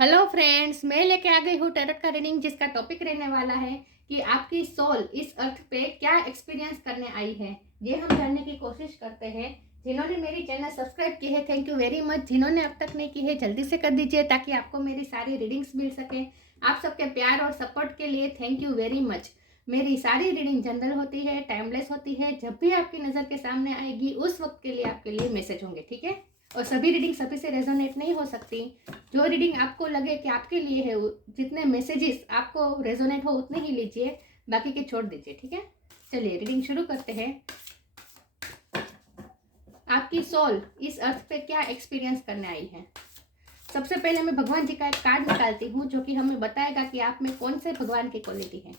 Hello friends, मैं लेके आ गई हूँ टैरोट का रीडिंग, जिसका टॉपिक रहने वाला है कि आपकी सोल इस अर्थ पे क्या एक्सपीरियंस करने आई है। ये हम जानने की कोशिश करते हैं। जिन्होंने मेरी चैनल सब्सक्राइब की है, थैंक यू वेरी मच। जिन्होंने अब तक नहीं की है, जल्दी से कर दीजिए ताकि आपको मेरी सारी रीडिंग्स मिल सके। आप सबके प्यार और सपोर्ट के लिए थैंक यू वेरी मच। मेरी सारी रीडिंग जनरल होती है, टाइमलेस होती है। जब भी आपकी नज़र के सामने आएगी उस वक्त के लिए आपके लिए मैसेज होंगे, ठीक है। और सभी रीडिंग सभी से रेजोनेट नहीं हो सकती। जो रीडिंग आपको लगे कि आपके लिए है, जितने मैसेजेस आपको रेजोनेट हो उतने ही लीजिए, बाकी के छोड़ दीजिए, ठीक है। चलिए रीडिंग शुरू करते हैं। आपकी सोल इस अर्थ पे क्या एक्सपीरियंस करने आई है। सबसे पहले मैं भगवान जी का एक कार्ड निकालती हूँ, जो कि हमें बताएगा कि आप में कौन से भगवान की क्वालिटी है।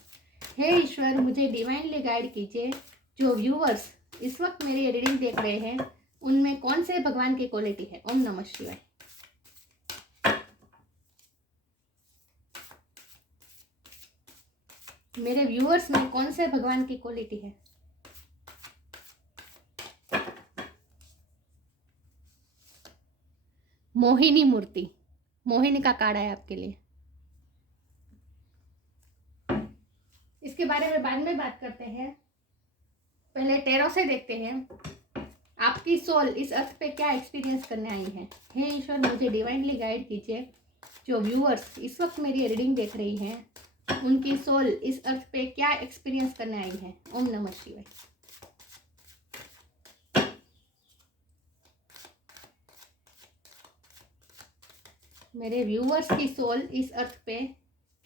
हे ईश्वर, मुझे डिवाइनली गाइड कीजिए। जो व्यूअर्स इस वक्त मेरी रीडिंग देख रहे हैं, उनमें कौन से भगवान की क्वालिटी है। ओम नमः शिवाय। मेरे व्यूअर्स में कौन से भगवान की क्वालिटी है। मोहिनी मूर्ति, मोहिनी का कार्ड है आपके लिए। इसके बारे में बाद में बात करते हैं, पहले टैरो से देखते हैं आपकी सोल इस अर्थ पे क्या एक्सपीरियंस करने आई है। हे ईश्वर, मुझे डिवाइनली गाइड कीजिए। जो व्यूअर्स इस वक्त मेरी रीडिंग देख रही हैं, उनकी सोल इस अर्थ पे क्या एक्सपीरियंस करने आई है। ओम नमः शिवाय। मेरे व्यूअर्स की सोल इस अर्थ पे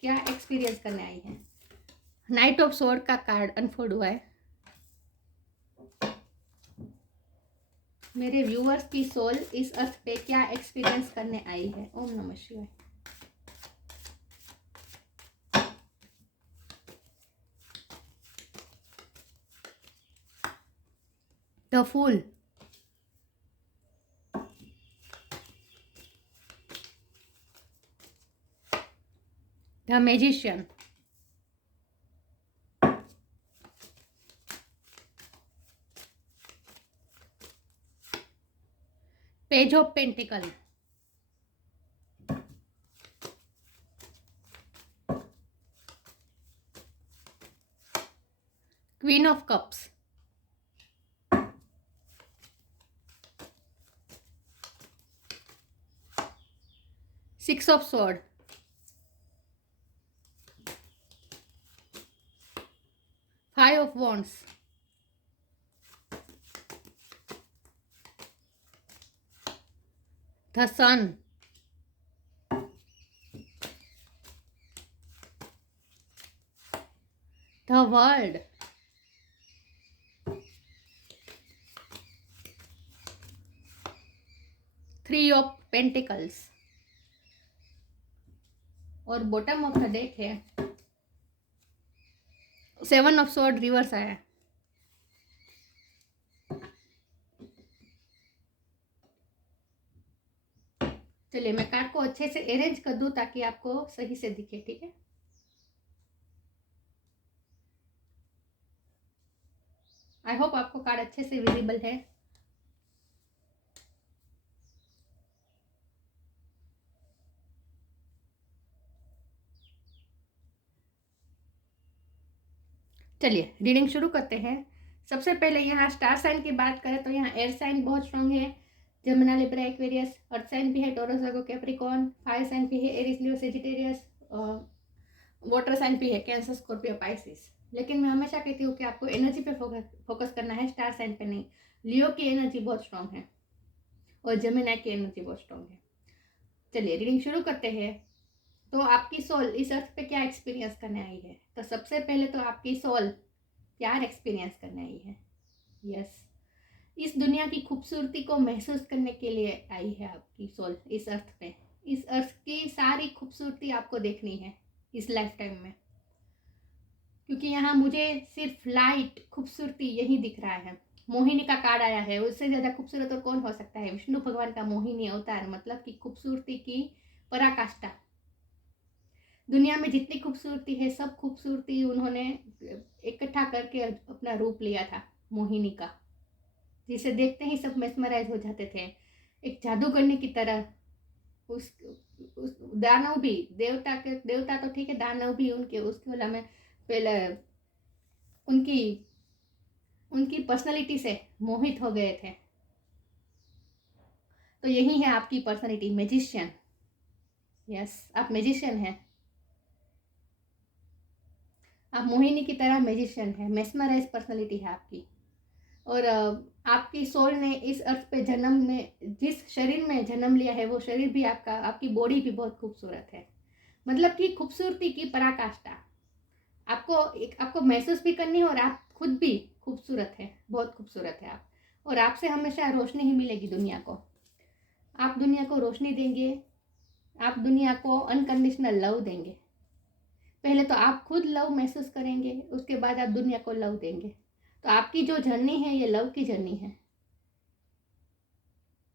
क्या एक्सपीरियंस करने आई है। नाइट ऑफ स्वॉर्ड का कार्ड अनफोल्ड हुआ है। मेरे व्यूअर्स की सोल इस अर्थ पे क्या एक्सपीरियंस करने आई है। ओम नमः शिवाय। The fool, the magician, page of pentacle, queen of cups, six of sword, five of wands, the sun, the world, three of pentacles, और बॉटम ऑफ द डेक है सेवन ऑफ स्वॉर्ड रिवर्स आया है। चलिए मैं card को अच्छे से arrange कर दूं ताकि आपको सही से दिखे, ठीक है। आई होप आपको कार्ड अच्छे से विजिबल है। चलिए रीडिंग शुरू करते हैं। सबसे पहले यहाँ स्टार साइन की बात करें तो यहाँ एयर साइन बहुत स्ट्रांग है। जमुना, लिब्रा, एक्वेरियस। अर्थ साइन भी है Taurus, Virgo, Capricorn. Fire sign भी है Aries, Leo, Sagittarius. Water sign भी है कैंसर, स्कॉर्पियो, पाइसिस। लेकिन मैं हमेशा कहती हूँ कि आपको एनर्जी पे फोकस करना है, स्टार साइन पे नहीं। लियो की एनर्जी बहुत स्ट्रांग है और जमुना की एनर्जी बहुत स्ट्रांग है। चलिए रीडिंग शुरू करते हैं। तो आपकी सोल इस अर्थ पे क्या एक्सपीरियंस करने आई है। तो सबसे पहले तो आपकी सोल प्यार एक्सपीरियंस करने आई है। यस, इस दुनिया की खूबसूरती को महसूस करने के लिए आई है आपकी सोल इस अर्थ पे। इस अर्थ की सारी खूबसूरती आपको देखनी है इस लाइफ टाइम में, क्योंकि यहाँ मुझे सिर्फ लाइट खूबसूरती यही दिख रहा है। मोहिनी का कार्ड आया है, उससे ज़्यादा खूबसूरत और कौन हो सकता है। विष्णु भगवान का मोहिनी अवतार, मतलब कि खूबसूरती की पराकाष्ठा। दुनिया में जितनी खूबसूरती है, सब खूबसूरती उन्होंने इकट्ठा करके अपना रूप लिया था मोहिनी का, जिसे देखते ही सब मेस्मराइज हो जाते थे। एक जादूगरनी की तरह उस दानव भी, देवता तो ठीक है, दानव भी उनके उसके वाला में पहले उनकी उनकी पर्सनालिटी से मोहित हो गए थे। तो यही है आपकी पर्सनालिटी, मैजिशियन। यस, आप मैजिशियन हैं। आप मोहिनी की तरह मैजिशियन है, मेस्मराइज पर्सनालिटी है आपकी। और आपकी सोल ने इस अर्थ पे जन्म में, जिस शरीर में जन्म लिया है, वो शरीर भी आपका, आपकी बॉडी भी बहुत खूबसूरत है। मतलब कि खूबसूरती की पराकाष्ठा आपको महसूस भी करनी है, और आप खुद भी खूबसूरत है, बहुत खूबसूरत है आप। और आपसे हमेशा रोशनी ही मिलेगी दुनिया को। आप दुनिया को रोशनी देंगे, आप दुनिया को अनकंडीशनल लव देंगे। पहले तो आप खुद लव महसूस करेंगे, उसके बाद आप दुनिया को लव देंगे। तो आपकी जो जर्नी है, ये लव की जर्नी है,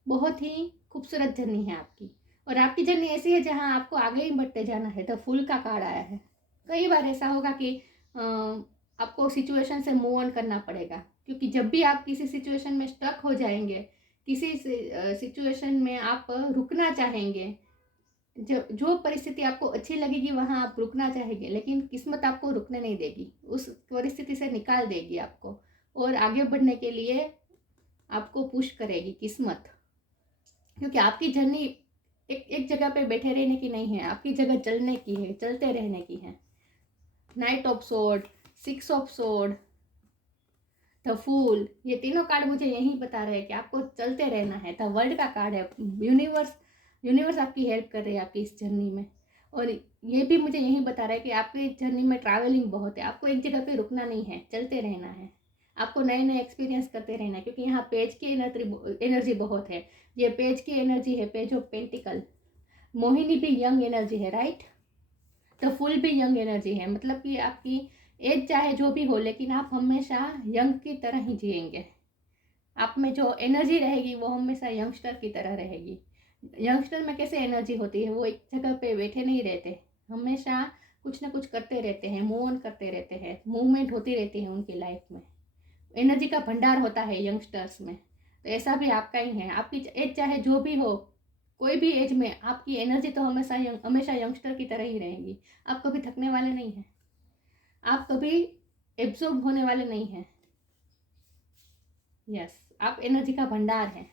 बहुत ही खूबसूरत जर्नी है आपकी। और आपकी जर्नी ऐसी है जहां आपको आगे ही बढ़ते जाना है। तो फुल का कार्ड आया है। कई बार ऐसा होगा कि आपको सिचुएशन से मूव ऑन करना पड़ेगा, क्योंकि जब भी आप किसी सिचुएशन में स्टक हो जाएंगे, किसी सिचुएशन में आप रुकना चाहेंगे, जो परिस्थिति आपको अच्छी लगेगी वहां आप रुकना चाहेंगे, लेकिन किस्मत आपको रुकने नहीं देगी, उस परिस्थिति से निकाल देगी आपको, और आगे बढ़ने के लिए आपको पुश करेगी किस्मत। क्योंकि आपकी जर्नी एक जगह पे बैठे रहने की नहीं है, आपकी जगह चलने की है, चलते रहने की है। Knight of sword, 6 of sword, the fool, ये तीनों कार्ड मुझे यही बता रहे हैं कि आपको चलते रहना है। द वर्ल्ड का कार्ड है, यूनिवर्स आपकी हेल्प कर रही है आपकी इस जर्नी में। और ये भी मुझे यही बता रहा है कि आपकी जर्नी में ट्रैवलिंग बहुत है, आपको एक जगह पे रुकना नहीं है, चलते रहना है, आपको नए नए एक्सपीरियंस करते रहना है। क्योंकि यहाँ पेज की एनर्जी बहुत है, ये पेज की एनर्जी है, पेज ऑफ पेंटिकल। मोहिनी भी यंग एनर्जी है, राइट। तो फुल भी यंग एनर्जी है, मतलब कि आपकी एज चाहे जो भी हो, लेकिन आप हमेशा यंग की तरह ही जिएंगे। आप में जो एनर्जी रहेगी वो हमेशा यंगस्टर की तरह रहेगी। यंगस्टर में कैसे एनर्जी होती है, वो एक जगह पे बैठे नहीं रहते, हमेशा कुछ ना कुछ करते रहते हैं, मूव ऑन करते रहते हैं, मूवमेंट होती रहती है उनकी लाइफ में। एनर्जी का भंडार होता है यंगस्टर्स में। तो ऐसा भी आपका ही है। आपकी एज चाहे जो भी हो, कोई भी एज में आपकी एनर्जी तो हमेशा यंगस्टर की तरह ही रहेगी। आप कभी थकने वाले नहीं हैं, आप कभी एब्जॉर्ब होने वाले नहीं हैं। यस, आप एनर्जी का भंडार हैं,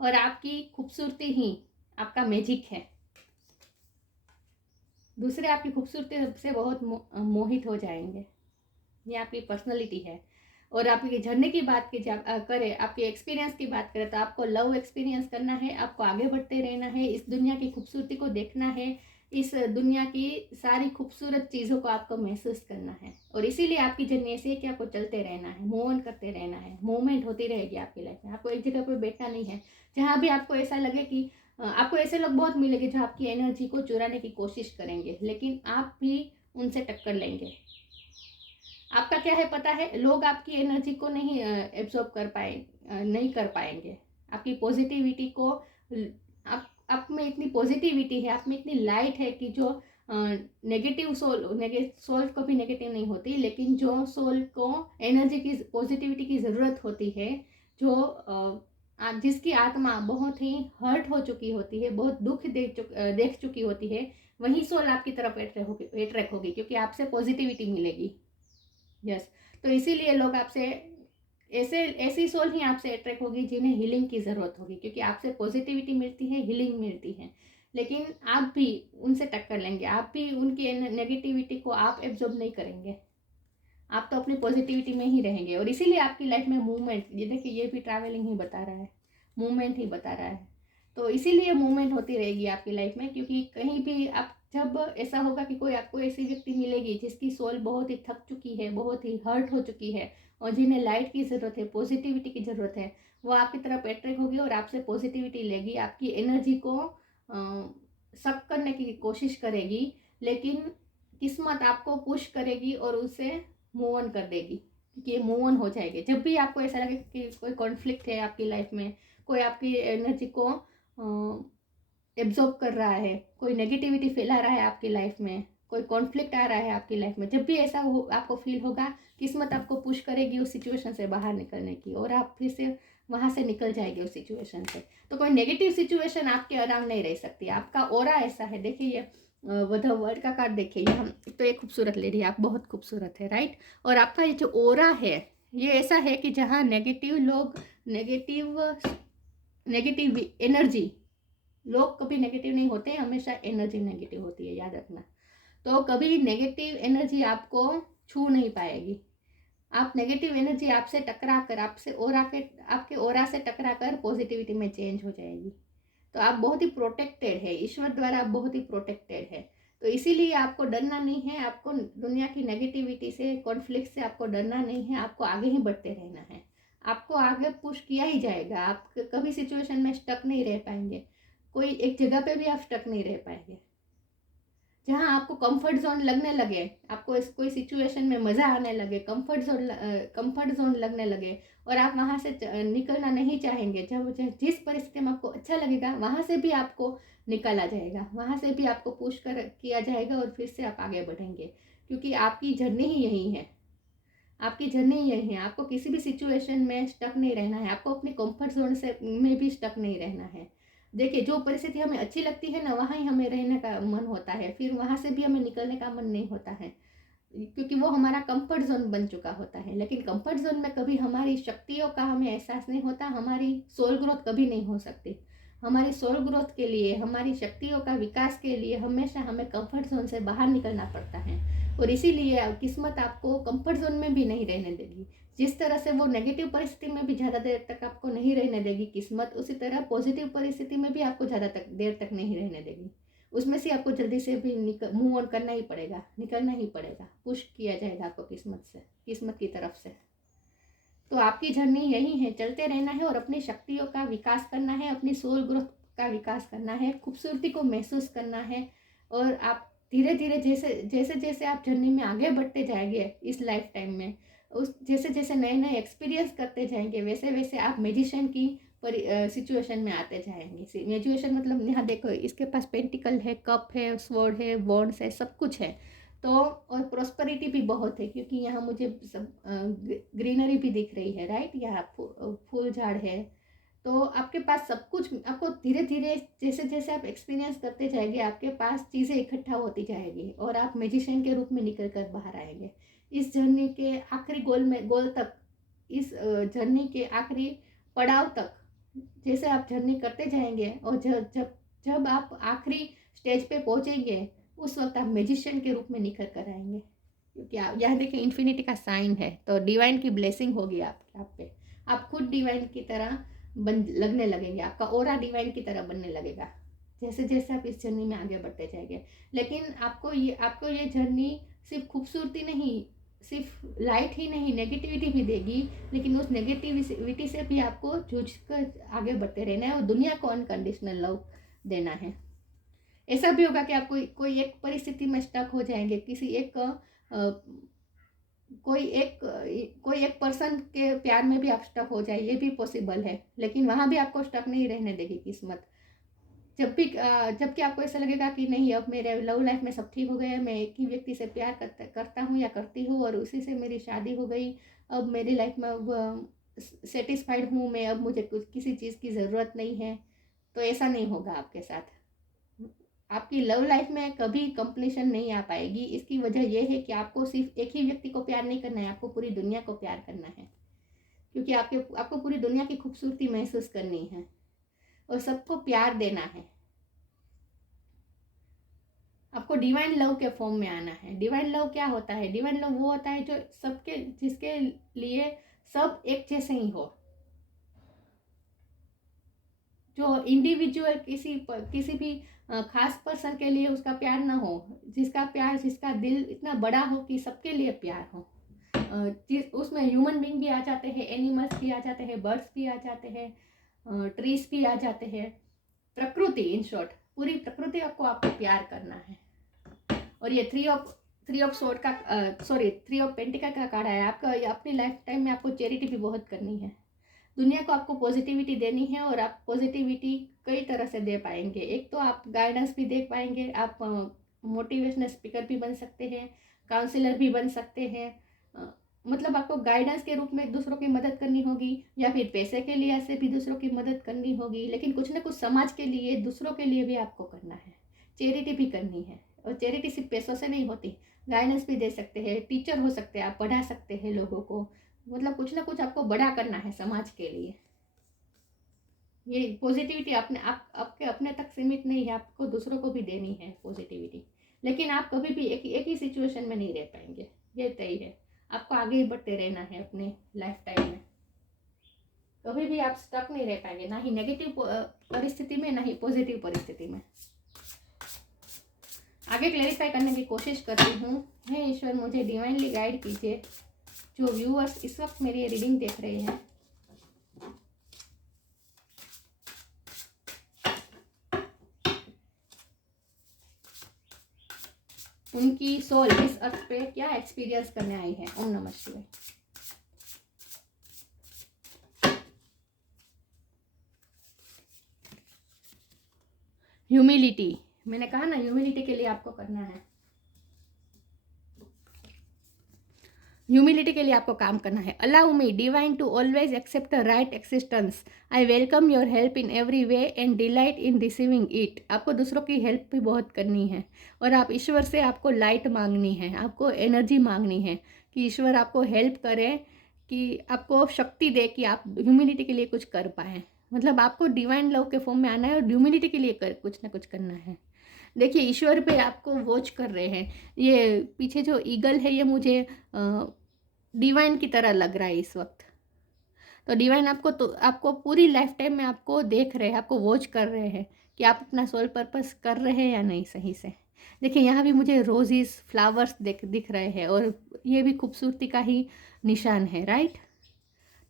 और आपकी खूबसूरती ही आपका मैजिक है। दूसरे आपकी खूबसूरती से बहुत मोहित हो जाएंगे। ये आपकी पर्सनैलिटी है। और आपकी जर्नी की बात करें, आपके एक्सपीरियंस की बात करें, तो आपको लव एक्सपीरियंस करना है, आपको आगे बढ़ते रहना है, इस दुनिया की खूबसूरती को देखना है, इस दुनिया की सारी खूबसूरत चीज़ों को आपको महसूस करना है। और इसीलिए आपकी जर्नी ऐसी है कि आपको चलते रहना है, मूव ऑन करते रहना है, मूवमेंट होती रहेगी आपकी लाइफ में। आपको एक जगह पर बैठना नहीं है। जहाँ भी आपको ऐसा लगे कि आपको ऐसे लोग बहुत मिलेंगे जो आपकी एनर्जी को चुराने की कोशिश करेंगे, लेकिन आप भी उनसे टक्कर लेंगे। आपका क्या है पता है, लोग आपकी एनर्जी को नहीं एब्जॉर्ब नहीं कर पाएंगे। आपकी पॉजिटिविटी को, आप में इतनी पॉजिटिविटी है, आप में इतनी लाइट है कि जो नेगेटिव सोल कभी नेगेटिव नहीं होती, लेकिन जो सोल को एनर्जी की, पॉजिटिविटी की ज़रूरत होती है, जो जिसकी आत्मा बहुत ही हर्ट हो चुकी होती है, बहुत दुख देख चुकी होती है, वही सोल आपकी तरफ अट्रैक्ट होगी, क्योंकि आपसे पॉजिटिविटी मिलेगी। यस, तो इसीलिए लोग आपसे ऐसी सोल ही आपसे अट्रैक्ट होगी जिन्हें हीलिंग की ज़रूरत होगी, क्योंकि आपसे पॉजिटिविटी मिलती है, हीलिंग मिलती है। लेकिन आप भी उनसे टक्कर लेंगे, आप भी उनकी नेगेटिविटी को आप एब्जॉर्ब नहीं करेंगे, आप तो अपनी पॉजिटिविटी में ही रहेंगे। और इसीलिए आपकी लाइफ में मूवमेंट, ये देखिए, ये भी ट्रैवलिंग ही बता रहा है, मूवमेंट ही बता रहा है। तो इसीलिए मूवमेंट होती रहेगी आपकी लाइफ में, क्योंकि कहीं भी आप, जब ऐसा होगा कि कोई आपको ऐसी व्यक्ति मिलेगी जिसकी सोल बहुत ही थक चुकी है, बहुत ही हर्ट हो चुकी है, और जिन्हें लाइट की ज़रूरत है, पॉजिटिविटी की ज़रूरत है, वो आपकी तरफ अट्रैक्ट होगी और आपसे पॉजिटिविटी लेगी, आपकी एनर्जी को सक करने की कोशिश करेगी, लेकिन किस्मत आपको पुश करेगी और उसे मूव ऑन कर देगी, क्योंकि ये मूव ऑन हो जाएगी। जब भी आपको ऐसा लगे कि कोई कॉन्फ्लिक्ट है आपकी लाइफ में, कोई आपकी एनर्जी को एब्जॉर्ब कर रहा है, कोई नेगेटिविटी फैला रहा है आपकी लाइफ में, कोई कॉन्फ्लिक्ट आ रहा है आपकी लाइफ में, जब भी ऐसा आपको फील होगा, किस्मत आपको पुश करेगी उस सिचुएशन से बाहर निकलने की, और आप फिर से वहाँ से निकल जाएगी उस सिचुएशन से। तो कोई नेगेटिव सिचुएशन आपके अराउंड नहीं रह सकती। आपका ऑरा ऐसा है। देखिए ये द वर्ल्ड का कार्ड देखिए, ये हम तो एक खूबसूरत लेडी, आप बहुत खूबसूरत है, राइट। और आपका ये जो ऑरा है ये ऐसा है कि जहाँ नेगेटिव लोग, नेगेटिव एनर्जी, लोग कभी नेगेटिव नहीं होते, हमेशा एनर्जी नेगेटिव होती है, याद रखना। तो कभी नेगेटिव एनर्जी आपको छू नहीं पाएगी। आप नेगेटिव एनर्जी आपसे टकरा कर, आपके ओरा से टकरा कर पॉजिटिविटी में चेंज हो जाएगी। तो आप बहुत ही प्रोटेक्टेड है, ईश्वर द्वारा आप बहुत ही प्रोटेक्टेड है। तो इसीलिए आपको डरना नहीं है, आपको दुनिया की नेगेटिविटी से, कॉन्फ्लिक्ट से आपको डरना नहीं है, आपको आगे ही बढ़ते रहना है। आपको आगे पुश किया ही जाएगा। आप कभी सिचुएशन में स्टक नहीं रह पाएंगे, कोई एक जगह पे भी आप स्टक नहीं रह पाएंगे। जहाँ आपको कंफर्ट जोन लगने लगे, आपको इस कोई सिचुएशन में मज़ा आने लगे, कंफर्ट जोन लगने लगे और आप वहाँ से निकलना नहीं चाहेंगे, जब जिस परिस्थिति में आपको अच्छा लगेगा वहाँ से भी आपको निकाला जाएगा, वहाँ से भी आपको पुश किया जाएगा और फिर से आप आगे बढ़ेंगे। क्योंकि आपकी जर्नी ही यही है, आपकी जर्नी यही है। आपको किसी भी सिचुएशन में स्टक नहीं रहना है, आपको अपने कंफर्ट जोन से में भी स्टक नहीं रहना है। देखिए जो परिस्थिति हमें अच्छी लगती है ना, वहाँ ही हमें रहने का मन होता है, फिर वहाँ से भी हमें निकलने का मन नहीं होता है, क्योंकि वो हमारा कंफर्ट जोन बन चुका होता है। लेकिन कंफर्ट जोन में कभी हमारी शक्तियों का हमें एहसास नहीं होता, हमारी सोल ग्रोथ कभी नहीं हो सकती। हमारी सोल ग्रोथ के लिए, हमारी शक्तियों का विकास के लिए हमेशा हमें कंफर्ट जोन से बाहर निकलना पड़ता है। और इसीलिए किस्मत आपको कंफर्ट जोन में भी नहीं रहने देगी। जिस तरह से वो नेगेटिव परिस्थिति में भी ज़्यादा देर तक आपको नहीं रहने देगी किस्मत, उसी तरह पॉजिटिव परिस्थिति में भी आपको ज़्यादा देर तक नहीं रहने देगी। उसमें से आपको जल्दी से भी मूव ऑन करना ही पड़ेगा, निकलना ही पड़ेगा, पुश किया जाएगा आपको किस्मत की तरफ से। तो आपकी जर्नी यही है, चलते रहना है और अपनी शक्तियों का विकास करना है, अपनी सोल ग्रोथ का विकास करना है, खूबसूरती को महसूस करना है। और आप धीरे धीरे जैसे जैसे आप जर्नी में आगे बढ़ते जाएंगे इस लाइफ टाइम में, उस जैसे जैसे नए नए एक्सपीरियंस करते जाएंगे, वैसे वैसे आप मैजिशियन की सिचुएशन में आते जाएंगे। मैजिशियन मतलब यहाँ देखो, इसके पास पेंटिकल है, कप है, स्वॉर्ड है, वॉन्ड्स है, सब कुछ है। तो और प्रॉस्पेरिटी भी बहुत है, क्योंकि यहाँ मुझे सब ग्रीनरी भी दिख रही है, राइट। यहाँ फूल झाड़ है। तो आपके पास सब कुछ, आपको धीरे धीरे जैसे जैसे आप एक्सपीरियंस करते जाएंगे, आपके पास चीज़ें इकट्ठा होती जाएगी और आप मैजिशियन के रूप में निकल कर बाहर आएंगे इस जर्नी के आखिरी गोल तक, इस जर्नी के आखिरी पड़ाव तक। जैसे आप जर्नी करते जाएंगे और जब आप आखिरी स्टेज पे पहुंचेंगे, उस वक्त आप मैजिशियन के रूप में निखर कर आएंगे। क्योंकि आप यहाँ देखिए इन्फिनिटी का साइन है, तो डिवाइन की ब्लेसिंग होगी आप पे। आप खुद डिवाइन की तरह लगने लगेंगे, आपका ऑरा डिवाइन की तरह बनने लगेगा जैसे जैसे आप इस जर्नी में आगे बढ़ते जाएंगे। लेकिन आपको ये जर्नी सिर्फ खूबसूरती नहीं, सिर्फ लाइट ही नहीं, नेगेटिविटी भी देगी। लेकिन उस नेगेटिविटी से भी आपको जूझ कर आगे बढ़ते रहना है और दुनिया को अनकंडीशनल लव देना है। ऐसा भी होगा कि आप कोई एक परिस्थिति में स्टक हो जाएंगे, किसी एक कोई एक पर्सन के प्यार में भी आप स्टक हो जाए, ये भी पॉसिबल है। लेकिन वहाँ भी आपको स्टक नहीं रहने देगी किस्मत। जबकि आपको ऐसा लगेगा कि नहीं, अब मेरे लव लाइफ में सब ठीक हो गया, मैं एक ही व्यक्ति से प्यार करता हूँ या करती हूँ और उसी से मेरी शादी हो गई, अब मेरी लाइफ में अब सेटिस्फाइड हूँ मैं, अब मुझे किसी चीज़ की ज़रूरत नहीं है। तो ऐसा नहीं होगा आपके साथ। आपकी लव लाइफ में कभी कंप्लीशन नहीं आ पाएगी। इसकी वजह यह है कि आपको सिर्फ एक ही व्यक्ति को प्यार नहीं करना है, आपको पूरी दुनिया को प्यार करना है। क्योंकि आपको पूरी दुनिया की खूबसूरती महसूस करनी है और सबको प्यार देना है। आपको डिवाइन लव के फॉर्म में आना है। डिवाइन लव क्या होता है? डिवाइन लव वो होता है जो जिसके लिए सब एक जैसे ही हो, जो इंडिविजुअल किसी भी खास पर्सन के लिए उसका प्यार ना हो, जिसका दिल इतना बड़ा हो कि सबके लिए प्यार हो। उसमें ह्यूमन बींग भी आ जाते हैं, एनिमल्स भी आ जाते हैं, बर्ड्स भी आ जाते हैं, ट्रीज भी आ जाते हैं, प्रकृति, इन शॉर्ट पूरी प्रकृति आपको प्यार करना है। और ये थ्री ऑफ पेंटिकल का कार्ड है आपका। अपनी लाइफ टाइम में आपको चैरिटी भी बहुत करनी है, दुनिया को आपको पॉजिटिविटी देनी है और आप पॉजिटिविटी कई तरह से दे पाएंगे। एक तो आप गाइडेंस भी दे पाएंगे, आप मोटिवेशनल स्पीकर भी बन सकते हैं, काउंसलर भी बन सकते हैं, मतलब आपको गाइडेंस के रूप में दूसरों की मदद करनी होगी, या फिर पैसे के लिए से भी दूसरों की मदद करनी होगी, लेकिन कुछ ना कुछ समाज के लिए, दूसरों के लिए भी आपको करना है, चैरिटी भी करनी है। और चैरिटी सिर्फ पैसों से नहीं होती, गाइडेंस भी दे सकते हैं, टीचर हो सकते हैं, आप पढ़ा सकते हैं लोगों को, मतलब कुछ ना कुछ आपको बड़ा करना है समाज के लिए। ये पॉजिटिविटी आपके अपने तक सीमित नहीं है, आपको दूसरों को भी देनी है पॉजिटिविटी। लेकिन आप कभी भी एक ही सिचुएशन में नहीं रह पाएंगे, ये तय है। आपको आगे ही बढ़ते रहना है अपने लाइफ टाइम में, कभी भी आप स्टक नहीं रह पाएंगे, ना ही नेगेटिव परिस्थिति में, ना ही पॉजिटिव परिस्थिति में। आगे क्लेरिफाई करने की कोशिश करती हूँ। हे ईश्वर, मुझे डिवाइनली गाइड कीजिए। जो व्यूअर्स इस वक्त मेरी रीडिंग देख रहे हैं, उनकी सोल इस अर्थ पे क्या एक्सपीरियंस करने आई है। ओम नमः शिवाय। ह्यूमिलिटी, मैंने कहा ना, ह्यूमिलिटी के लिए आपको करना है, ह्यूमिलिटी के लिए आपको काम करना है। Allow me divine to always accept the right existence. I welcome your help in every way and delight in receiving it. आपको दूसरों की हेल्प भी बहुत करनी है, और आप ईश्वर से आपको लाइट मांगनी है, आपको एनर्जी मांगनी है कि ईश्वर आपको हेल्प करे, कि आपको शक्ति दे कि आप ह्यूमिलिटी के लिए कुछ कर पाएँ। मतलब आपको डिवाइन लव के फॉर्म में आना है और ह्यूमिलिटी के लिए कुछ ना कुछ करना है। देखिए, ईश्वर पे आपको वॉच कर रहे हैं। ये पीछे जो ईगल है, ये मुझे डिवाइन की तरह लग रहा है इस वक्त। तो डिवाइन आपको पूरी लाइफ टाइम में आपको देख रहे हैं, आपको वॉच कर रहे हैं कि आप अपना सोल पर्पस कर रहे हैं या नहीं सही से। देखिए, यहाँ भी मुझे रोजेस, फ्लावर्स दिख रहे हैं, और ये भी खूबसूरती का ही निशान है, राइट।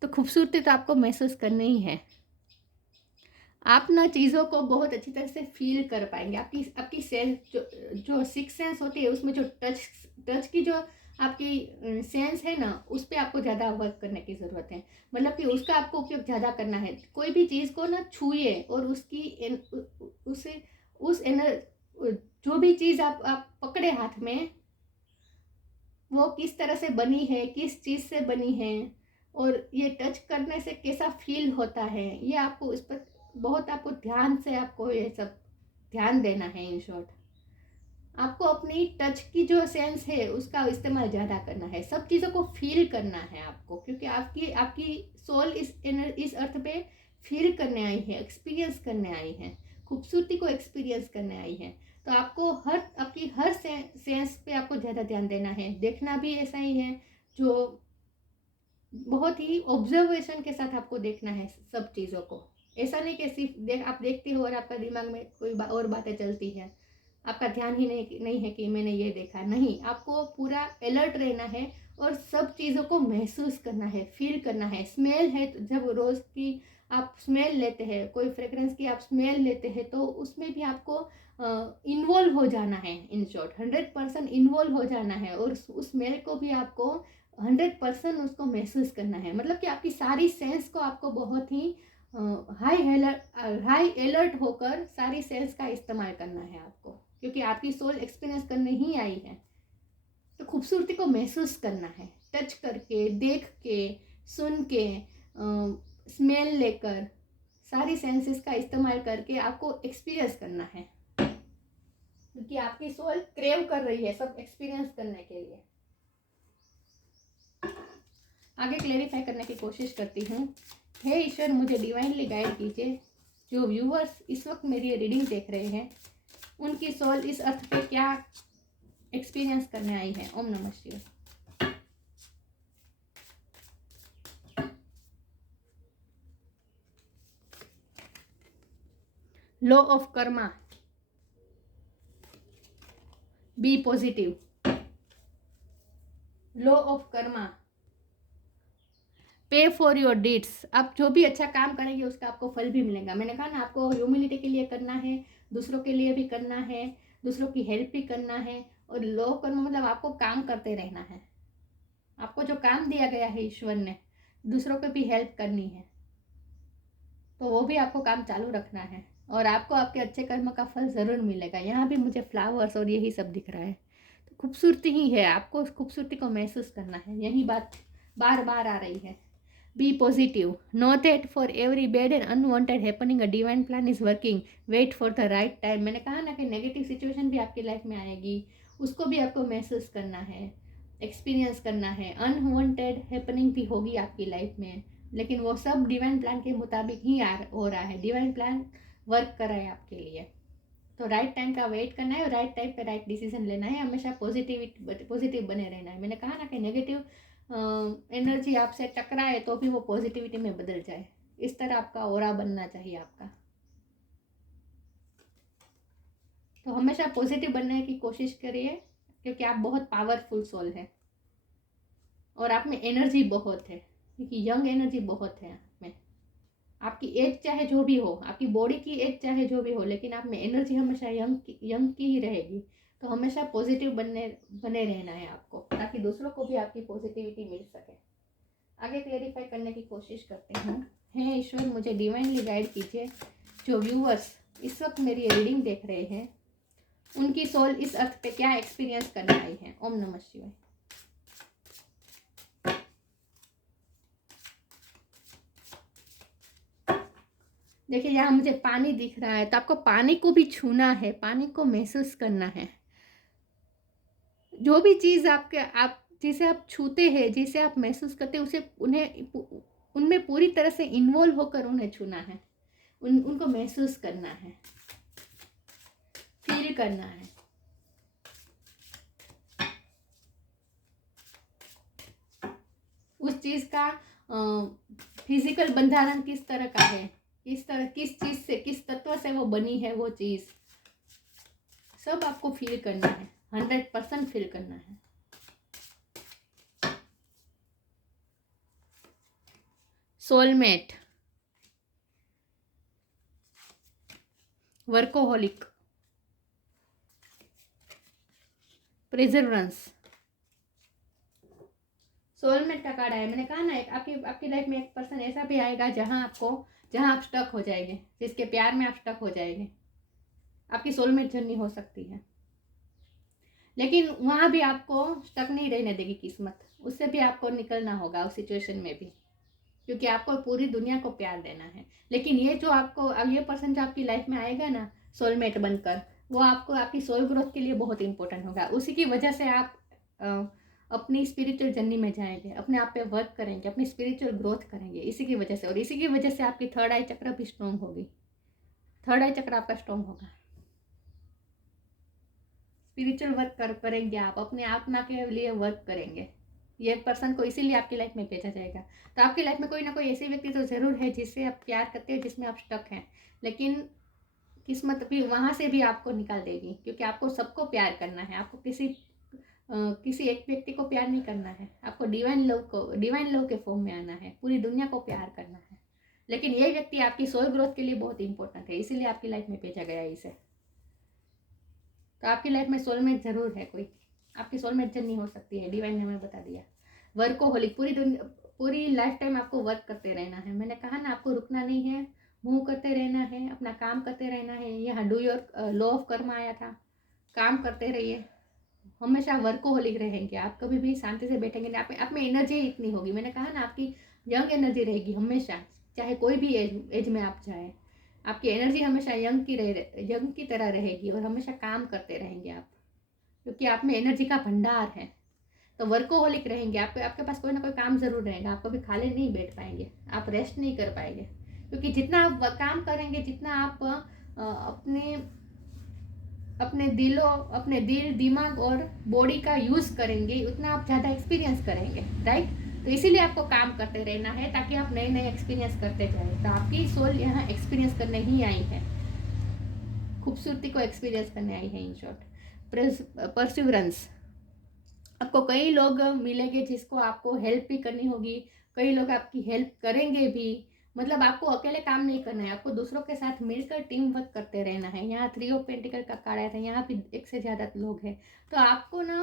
तो खूबसूरती तो आपको महसूस करनी ही है। आप ना चीज़ों को बहुत अच्छी तरह से फील कर पाएंगे। आपकी सेंस, जो सिक्स सेंस होती है, उसमें जो टच की जो आपकी सेंस है ना, उस पर आपको ज़्यादा वर्क करने की ज़रूरत है। मतलब कि उसका आपको उपयोग ज़्यादा करना है। कोई भी चीज़ को ना छूए, और उसे उस एनर जो भी चीज़ आप पकड़े हाथ में, वो किस तरह से बनी है, किस चीज़ से बनी है, और ये टच करने से कैसा फील होता है, ये आपको इस पर बहुत आपको ध्यान से आपको ये सब ध्यान देना है। इन शॉर्ट, आपको अपनी टच की जो सेंस है उसका इस्तेमाल ज़्यादा करना है, सब चीज़ों को फील करना है आपको, क्योंकि आपकी आपकी सोल इस अर्थ पे फील करने आई है, एक्सपीरियंस करने आई है, खूबसूरती को एक्सपीरियंस करने आई है। तो आपको आपकी हर सेंस पे आपको ज़्यादा ध्यान देना है। देखना भी ऐसा ही है, जो बहुत ही ऑब्जर्वेशन के साथ आपको देखना है सब चीज़ों को। ऐसा नहीं कि सिर्फ आप देखते हो और आपका दिमाग में कोई और बातें चलती हैं, आपका ध्यान ही नहीं है कि मैंने ये देखा। नहीं, आपको पूरा अलर्ट रहना है, और सब चीज़ों को महसूस करना है, फील करना है। स्मेल है, तो जब रोज़ की आप स्मेल लेते हैं, कोई फ्रेग्रेंस की आप स्मेल लेते हैं, तो उसमें भी आपको इन्वॉल्व हो जाना है। इन शॉर्ट 100% इन्वॉल्व हो जाना है, और उस स्मेल को भी आपको 100% उसको महसूस करना है। मतलब कि आपकी सारी सेंस को आपको बहुत ही हाई अलर्ट होकर सारी सेंस का इस्तेमाल करना है आपको, क्योंकि आपकी सोल एक्सपीरियंस करने ही आई है। तो खूबसूरती को महसूस करना है, टच करके, देख के, सुन के, स्मेल लेकर, सारी सेंसेस का इस्तेमाल करके आपको एक्सपीरियंस करना है, क्योंकि आपकी सोल क्रेव कर रही है सब एक्सपीरियंस करने के लिए। आगे क्लेरिफाई करने की कोशिश करती हूँ। हे ईश्वर, मुझे डिवाइनली गाइड कीजिए। जो व्यूअर्स इस वक्त मेरी रीडिंग देख रहे हैं, उनकी सोल इस अर्थ पे क्या एक्सपीरियंस करने आई है। ओम नमः शिवाय। Law of karma, be positive. Law of karma, pay for your deeds. आप जो भी अच्छा काम करेंगे उसका आपको फल भी मिलेगा। मैंने कहा ना, आपको ह्यूमिलिटी के लिए करना है, दूसरों के लिए भी करना है, दूसरों की हेल्प भी करना है, और लो कर्म मतलब आपको काम करते रहना है। आपको जो काम दिया गया है ईश्वर ने, दूसरों को भी हेल्प करनी है, तो वो भी आपको काम चालू रखना है, और आपको आपके अच्छे कर्म का फल ज़रूर मिलेगा। यहाँ भी मुझे फ्लावर्स और यही सब दिख रहा है। तो खूबसूरती ही है, आपको उस खूबसूरती को महसूस करना है, यही बात बार बार आ रही है। Be positive, know that for every bad and unwanted happening a divine plan is working, wait for the right time. मैंने कहा ना कि नेगेटिव सिचुएशन भी आपकी लाइफ में आएगी, उसको भी आपको महसूस करना है, एक्सपीरियंस करना है। अनवांटेड हैपनिंग भी होगी आपकी लाइफ में, लेकिन वो सब डिवाइन प्लान के मुताबिक ही हो रहा है। डिवाइन प्लान वर्क कर रहा है आपके लिए, तो राइट टाइम का वेट करना है और राइट टाइम पे राइट डिसीजन लेना है। हमेशा पॉजिटिव बने रहना है। मैंने कहा ना कि नेगेटिव एनर्जी आपसे टकराए तो भी वो पॉजिटिविटी में बदल जाए, इस तरह आपका ऑरा बनना चाहिए आपका। तो हमेशा पॉजिटिव बनने की कोशिश करिए, क्योंकि आप बहुत पावरफुल सोल है और आप में एनर्जी बहुत है, क्योंकि यंग एनर्जी बहुत है आप में। आपकी एज चाहे जो भी हो, आपकी बॉडी की एज चाहे जो भी हो, लेकिन आप में एनर्जी हमेशा यंग की ही रहेगी। तो हमेशा पॉजिटिव बने रहना है आपको, ताकि दूसरों को भी आपकी पॉजिटिविटी मिल सके। आगे क्लेरिफाई करने की कोशिश करते हैं। हे ईश्वर, मुझे डिवाइनली गाइड कीजिए। जो व्यूअर्स इस वक्त मेरी रीडिंग देख रहे हैं, उनकी सोल इस अर्थ पे क्या एक्सपीरियंस करने आई है। ओम नमः शिवाय। देखिए, यहाँ मुझे पानी दिख रहा है, तो आपको पानी को भी छूना है, पानी को महसूस करना है। जो भी चीज़ आप जिसे आप छूते हैं, जिसे आप महसूस करते हैं, उसे उनमें पूरी तरह से इन्वॉल्व होकर उन्हें छूना है, उनको महसूस करना है, फील करना है। उस चीज़ का फिजिकल बंधारण किस तरह का है, किस चीज़ से, किस तत्व से वो बनी है, वो चीज़ सब आपको फील करना है, 100% फील करना है। Soulmate, workaholic, प्रेजरवेंस। सोलमेट का कार्ड है। मैंने कहा ना, आपकी लाइफ में एक पर्सन ऐसा भी आएगा जहां आप स्टक हो जाएंगे, जिसके प्यार में आप स्टक हो जाएंगे। आपकी सोलमेट जर्नी हो सकती है, लेकिन वहां भी आपको स्टक नहीं रहने देगी किस्मत, उससे भी आपको निकलना होगा उस सिचुएशन में भी, क्योंकि आपको पूरी दुनिया को प्यार देना है। लेकिन ये पर्सन जो आपकी लाइफ में आएगा ना सोलमेट बनकर, वो आपकी सोल ग्रोथ के लिए बहुत इंपॉर्टेंट होगा। उसी की वजह से आप अपनी स्पिरिचुअल जर्नी में जाएंगे, अपने आप पे वर्क करेंगे, अपनी स्पिरिचुअल ग्रोथ करेंगे, इसी की वजह से। और इसी की वजह से आपकी थर्ड आई चक्र भी स्ट्रॉन्ग होगी, थर्ड आई चक्र आपका स्ट्रॉन्ग होगा। स्पिरिचुअल वर्क करेंगे आप, अपने आत्मा के लिए वर्क करेंगे। ये पर्सन को इसीलिए आपकी लाइफ में भेजा जाएगा। तो आपकी लाइफ में कोई ना कोई ऐसी व्यक्ति तो ज़रूर है जिससे आप प्यार करते हो, जिसमें आप स्टक हैं, लेकिन किस्मत भी वहाँ से भी आपको निकाल देगी, क्योंकि आपको सबको प्यार करना है। आपको किसी एक व्यक्ति को प्यार नहीं करना है, आपको डिवाइन लव के फॉर्म में आना है, पूरी दुनिया को प्यार करना है। लेकिन ये व्यक्ति आपकी सोल ग्रोथ के लिए बहुत इंपॉर्टेंट है, इसीलिए आपकी लाइफ में भेजा गया है इसे। तो आपकी लाइफ में सोलमेट जरूर है कोई, आपकी सोलमेट जर्नी हो सकती है, डिवाइन ने हमें बता दिया। वर्कोहोलिक, पूरी लाइफ टाइम आपको वर्क करते रहना है। मैंने कहा ना, आपको रुकना नहीं है, मूव करते रहना है, अपना काम करते रहना है। यहाँ डू योर लॉ ऑफ कर्म आया था, काम करते रहिए, हमेशा वर्कोहोलिक रहेंगे आप, कभी भी शांति से बैठेंगे नहीं। आप में एनर्जी इतनी होगी, मैंने कहा ना, आपकी यंग एनर्जी रहेगी हमेशा, चाहे कोई भी एज में आप जाए, आपकी एनर्जी हमेशा यंग की तरह रहेगी और हमेशा काम करते रहेंगे आप, क्योंकि आप में एनर्जी का भंडार है। तो वर्कोहोलिक रहेंगे, आपके पास कोई ना कोई काम जरूर रहेगा, आप कभी खाली नहीं बैठ पाएंगे, आप रेस्ट नहीं कर पाएंगे, क्योंकि जितना आप काम करेंगे, जितना आप अपने दिल दिमाग और बॉडी का यूज़ करेंगे, उतना आप ज़्यादा एक्सपीरियंस करेंगे, राइट। तो इसीलिए आपको काम करते रहना है, ताकि आप नए नए एक्सपीरियंस करते जाए। तो आपकी सोल यहाँ एक्सपीरियंस करने ही आई है, खूबसूरती को एक्सपीरियंस करने आई है। इन शॉर्ट, परसिवरेंस, आपको कई लोग मिलेंगे जिसको आपको हेल्प भी करनी होगी, कई लोग आपकी हेल्प करेंगे भी। मतलब आपको अकेले काम नहीं करना है, आपको दूसरों के साथ मिलकर टीम वर्क करते रहना है। यहाँ 3 ऑफ पेंटिकल का कार्ड आया था, यहाँ भी एक से ज़्यादा लोग हैं। तो आपको ना,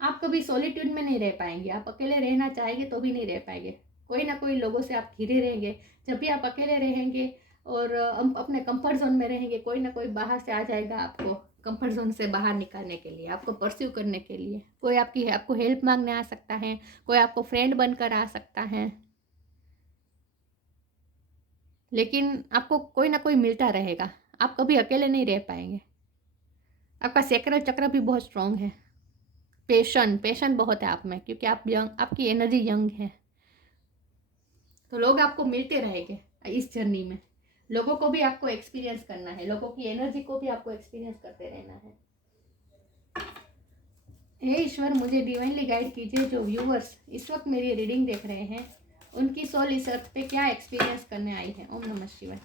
आप कभी सॉलिट्यूड में नहीं रह पाएंगे, आप अकेले रहना चाहेंगे तो भी नहीं रह पाएंगे, कोई ना कोई लोगों से आप घिरे रहेंगे। जब भी आप अकेले रहेंगे और अपने कंफर्ट जोन में रहेंगे, कोई ना कोई बाहर से आ जाएगा आपको कंफर्ट जोन से बाहर निकालने के लिए, आपको परस्यू करने के लिए। कोई आपको हेल्प मांगने आ सकता है, कोई आपको फ्रेंड बनकर आ सकता है, लेकिन आपको कोई ना कोई मिलता रहेगा। आप कभी अकेले नहीं रह पाएंगे। आपका सैक्रल चक्र भी बहुत स्ट्रांग है। पेशन बहुत है आप में, क्योंकि आपकी एनर्जी यंग है। तो लोग आपको मिलते रहेंगे इस जर्नी में। लोगों को भी आपको एक्सपीरियंस करना है, लोगों की एनर्जी को भी आपको एक्सपीरियंस करते रहना है। हे ईश्वर, मुझे डिवाइनली गाइड कीजिए। जो व्यूअर्स इस वक्त मेरी रीडिंग देख रहे हैं, उनकी सोल इस अर्थ पे क्या एक्सपीरियंस करने आई है। ओम नमः शिवाय।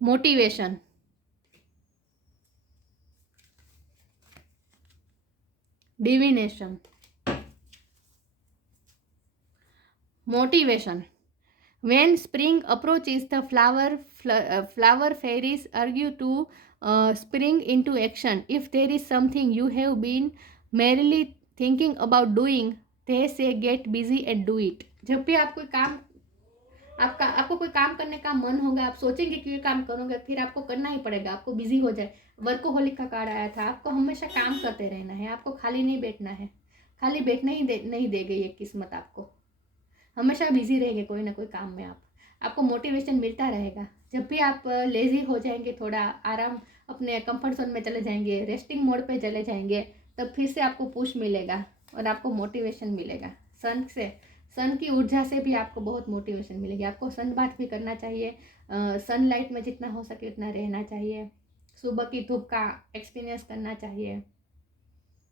Motivation, divination, motivation. When spring approaches, the flower fairies argue to spring into action. If there is something you have been merely thinking about doing, they say get busy and do it. जब भी आप कोई काम आपको कोई काम करने का मन होगा, आप सोचेंगे कि ये काम करोगे, फिर आपको करना ही पड़ेगा। आपको बिजी हो जाए। वर्कोहोलिक का कार्ड आया था। आपको हमेशा काम करते रहना है, आपको खाली नहीं बैठना है। खाली बैठना ही नहीं देगी ये किस्मत आपको। हमेशा बिजी रहेंगे कोई ना कोई काम में। आपको मोटिवेशन मिलता रहेगा। जब भी आप लेजी हो जाएंगे, थोड़ा आराम अपने कंफर्ट जोन में चले जाएंगे, रेस्टिंग मोड पे चले जाएंगे, तब फिर से आपको पुश मिलेगा और आपको मोटिवेशन मिलेगा। सन की ऊर्जा से भी आपको बहुत मोटिवेशन मिलेगी। आपको सन बाथ भी करना चाहिए। सनलाइट में जितना हो सके उतना रहना चाहिए। सुबह की धूप का एक्सपीरियंस करना चाहिए,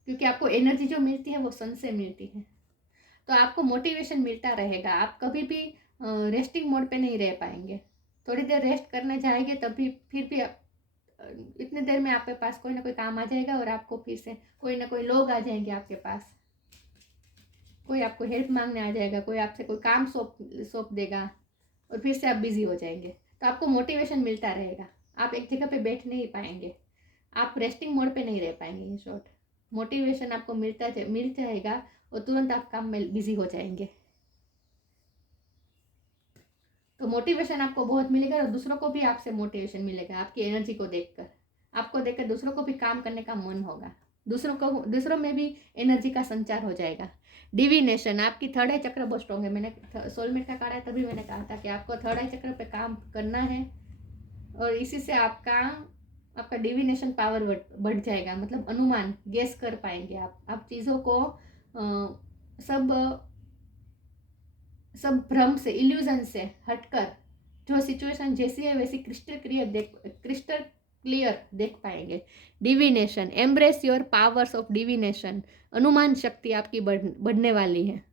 क्योंकि आपको एनर्जी जो मिलती है वो सन से मिलती है। तो आपको मोटिवेशन मिलता रहेगा। आप कभी भी रेस्टिंग मोड पे नहीं रह पाएंगे। थोड़ी देर रेस्ट करने जाएंगे तब भी फिर भी इतनी देर में आपके पास कोई ना कोई काम आ जाएगा और आपको फिर से कोई ना कोई लोग आ जाएंगे आपके पास। कोई आपको हेल्प मांगने आ जाएगा, कोई आपसे कोई काम सौंप देगा और फिर से आप बिजी हो जाएंगे। तो आपको मोटिवेशन मिलता रहेगा। आप एक जगह पे बैठ नहीं पाएंगे, आप रेस्टिंग मोड पे नहीं रह पाएंगे। इन शॉर्ट, मोटिवेशन आपको मिल जाएगा और तुरंत आप काम में बिजी हो जाएंगे। तो मोटिवेशन आपको बहुत मिलेगा और दूसरों को भी आपसे मोटिवेशन मिलेगा। आपकी एनर्जी को देखकर, आपको देखकर दूसरों को भी काम करने का मन होगा। दूसरों में भी एनर्जी का संचार हो जाएगा। डिविनेशन, आपकी थर्ड आई चक्र बहुत स्ट्रॉन्ग है। मैंने सोलमेट का कार्ड है तभी मैंने कहा था कि आपको थर्ड आई चक्र पे काम करना है और इसी से आपका डिविनेशन पावर बढ़ जाएगा। मतलब अनुमान गेस कर पाएंगे आप चीज़ों को सब भ्रम से, इल्यूजन से हटकर जो सिचुएशन जैसी है वैसी क्रिस्टल क्लियर देख पाएंगे। Divination, embrace your powers of divination. अनुमान शक्ति आपकी बढ़ने वाली है।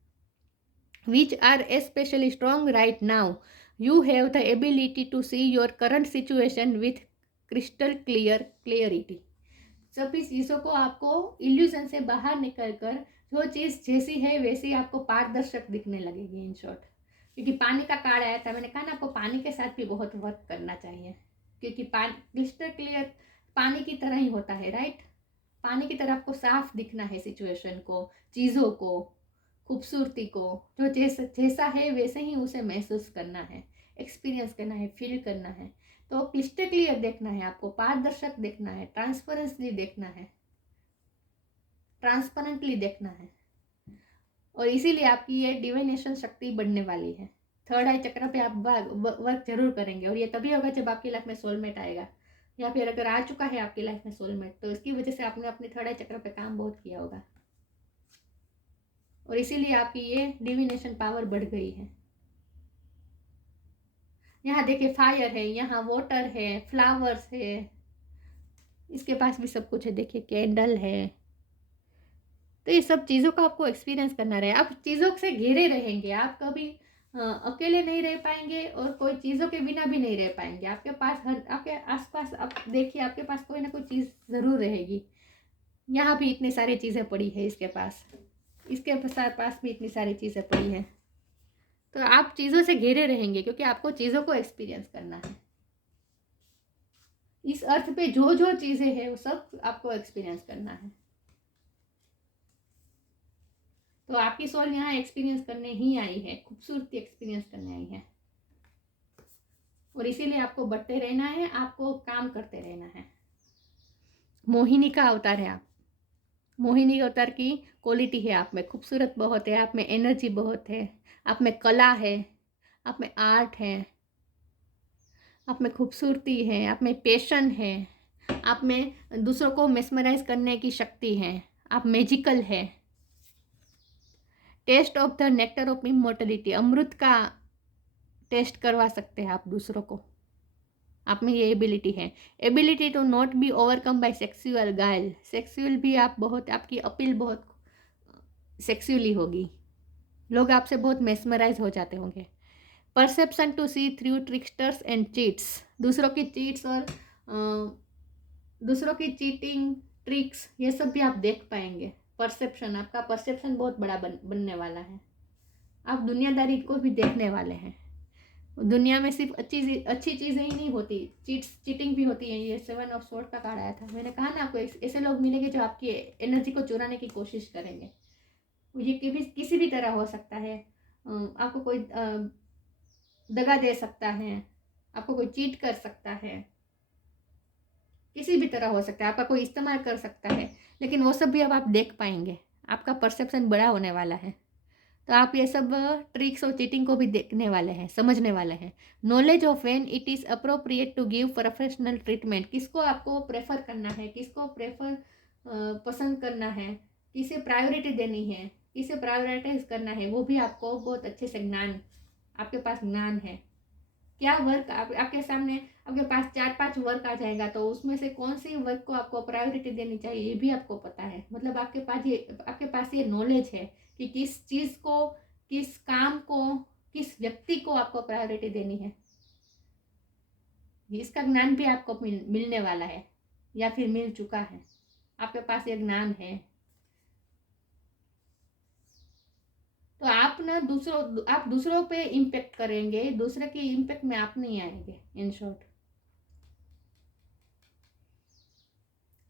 Which are especially strong right now. You have the ability to see your current situation with crystal clarity. सभी चीज़ों को आपको इल्यूजन से बाहर निकल कर जो चीज़ जैसी है वैसी आपको पारदर्शक दिखने लगेगी। इन शॉर्ट, क्योंकि पानी का कार्ड आया था, मैंने कहा ना आपको पानी के साथ भी बहुत वर्क करना चाहिए, क्योंकि क्रिस्टल क्लियर पानी की तरह ही होता है। राइट, पानी की तरह आपको साफ दिखना है सिचुएशन को, चीज़ों को, खूबसूरती को। जो जैसा है वैसे ही उसे महसूस करना है, एक्सपीरियंस करना है, फील करना है। तो क्रिस्टल क्लियर देखना है आपको, पारदर्शक देखना है, ट्रांसपेरेंटली देखना है, ट्रांसपेरेंटली देखना है। और इसीलिए आपकी ये डिविनेशन शक्ति बढ़ने वाली है। थर्ड आई चक्र पे आप वर्क जरूर करेंगे और ये तभी होगा जब आपकी लाइफ में सोलमेट आएगा, या फिर अगर आ चुका है आपकी लाइफ में सोलमेट तो इसकी वजह से आपने अपने थर्ड आई चक्र पे काम बहुत किया होगा और इसीलिए आपकी ये डिविनेशन पावर बढ़ गई है। यहाँ देखिए फायर है, यहाँ वाटर है, फ्लावर्स है, इसके पास भी सब कुछ है। देखिए कैंडल है। तो ये सब चीज़ों का आपको एक्सपीरियंस करना रहे। आप चीज़ों से घिरे रहेंगे, आप कभी अकेले नहीं रह पाएंगे और कोई चीज़ों के बिना भी नहीं रह पाएंगे। आपके पास आपके आसपास आप देखिए, आपके पास कोई ना कोई चीज़ ज़रूर रहेगी। यहाँ भी इतनी सारी चीज़ें पड़ी है, इसके पास भी इतनी सारी चीज़ें पड़ी है। तो आप चीज़ों से घिरे रहेंगे क्योंकि आपको चीज़ों को एक्सपीरियंस करना है। इस अर्थ पे जो जो चीज़ें हैं वो सब आपको एक्सपीरियंस करना है। तो आपकी सोल यहाँ एक्सपीरियंस करने ही आई है, खूबसूरती एक्सपीरियंस करने आई है, और इसीलिए आपको बढ़ते रहना है, आपको काम करते रहना है। मोहिनी का अवतार है आप, मोहिनी अवतार की क्वालिटी है आप में, खूबसूरत बहुत है, आप में एनर्जी बहुत है, आप में कला है, आप में आर्ट है, आप में खूबसूरती है, आप में पैशन है, आप में दूसरों को मेस्मराइज करने की शक्ति है, आप मैजिकल है। Taste of the nectar of immortality, अमृत का टेस्ट करवा सकते हैं आप दूसरों को, आप में ये एबिलिटी है। Ability to not be overcome by sexual guile, sexual भी आप बहुत, आपकी अपील बहुत सेक्सुअली होगी, लोग आपसे बहुत मेस्मराइज हो जाते होंगे। Perception to see through tricksters and cheats, दूसरों की चीट्स और दूसरों की चीटिंग ट्रिक्स ये सब भी आप देख पाएंगे। परसेप्शन, आपका परसेप्शन बहुत बड़ा बनने वाला है, आप दुनियादारी को भी देखने वाले हैं। दुनिया में सिर्फ अच्छी चीज़ें ही नहीं होती, चीटिंग भी होती है। ये 7 ऑफ सोर्ड का कार्ड आया था, मैंने कहा ना आपको ऐसे लोग मिलेंगे जो आपकी एनर्जी को चुराने की कोशिश करेंगे। ये किसी भी तरह हो सकता है, आपको कोई दगा दे सकता है, आपको कोई चीट कर सकता है, किसी भी तरह हो सकता है, आपका कोई इस्तेमाल कर सकता है, लेकिन वो सब भी अब आप देख पाएंगे, आपका परसेप्शन बड़ा होने वाला है। तो आप ये सब ट्रिक्स और चीटिंग को भी देखने वाले हैं, समझने वाले हैं। Knowledge of when it is appropriate to give professional treatment, किसको आपको प्रेफर करना है, किसको पसंद करना है, किसे प्रायोरिटी देनी है, किसे प्रायोरिटाइज करना है, वो भी आपको बहुत अच्छे से ज्ञान, आपके पास ज्ञान है। क्या वर्क आपके सामने, आपके पास 4-5 वर्क आ जाएगा, तो उसमें से कौन सी वर्क को आपको प्रायोरिटी देनी चाहिए ये भी आपको पता है। मतलब आपके पास ये नॉलेज है कि किस चीज़ को, किस काम को, किस व्यक्ति को आपको प्रायोरिटी देनी है। इसका ज्ञान भी आपको मिलने वाला है या फिर मिल चुका है, आपके पास ये ज्ञान है। तो आप ना आप दूसरों पे इम्पेक्ट करेंगे, दूसरे के इम्पेक्ट में आप नहीं आएंगे, इन शॉर्ट।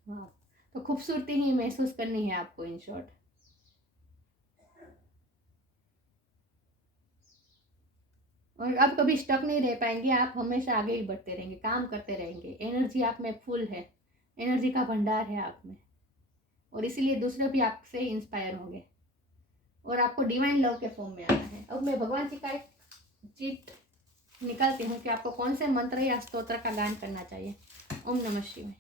हाँ, तो खूबसूरती ही महसूस करनी है आपको, इन शॉर्ट। और आप कभी स्टक नहीं रह पाएंगे, आप हमेशा आगे ही बढ़ते रहेंगे, काम करते रहेंगे। एनर्जी आप में फुल है, एनर्जी का भंडार है आप में, और इसीलिए दूसरे भी आपसे इंस्पायर होंगे और आपको डिवाइन लव के फॉर्म में आना है। अब मैं भगवान जी का एक चिट निकालती हूँ कि आपको कौन से मंत्र या स्तोत्र का गान करना चाहिए। ओम नमः शिवाय।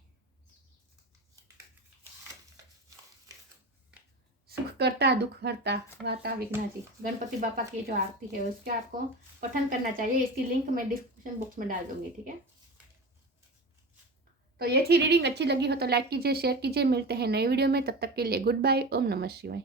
सुख करता दुख हरता वाता विघ्नाची, गणपति बापा की जो आरती है उसके आपको पठन करना चाहिए। इसकी लिंक मैं डिस्क्रिप्शन बॉक्स में डाल दूंगी, ठीक है। तो ये थी रीडिंग, अच्छी लगी हो तो लाइक कीजिए, शेयर कीजिए। मिलते हैं नई वीडियो में, तब तक के लिए गुड बाय। ओम नमः शिवाय।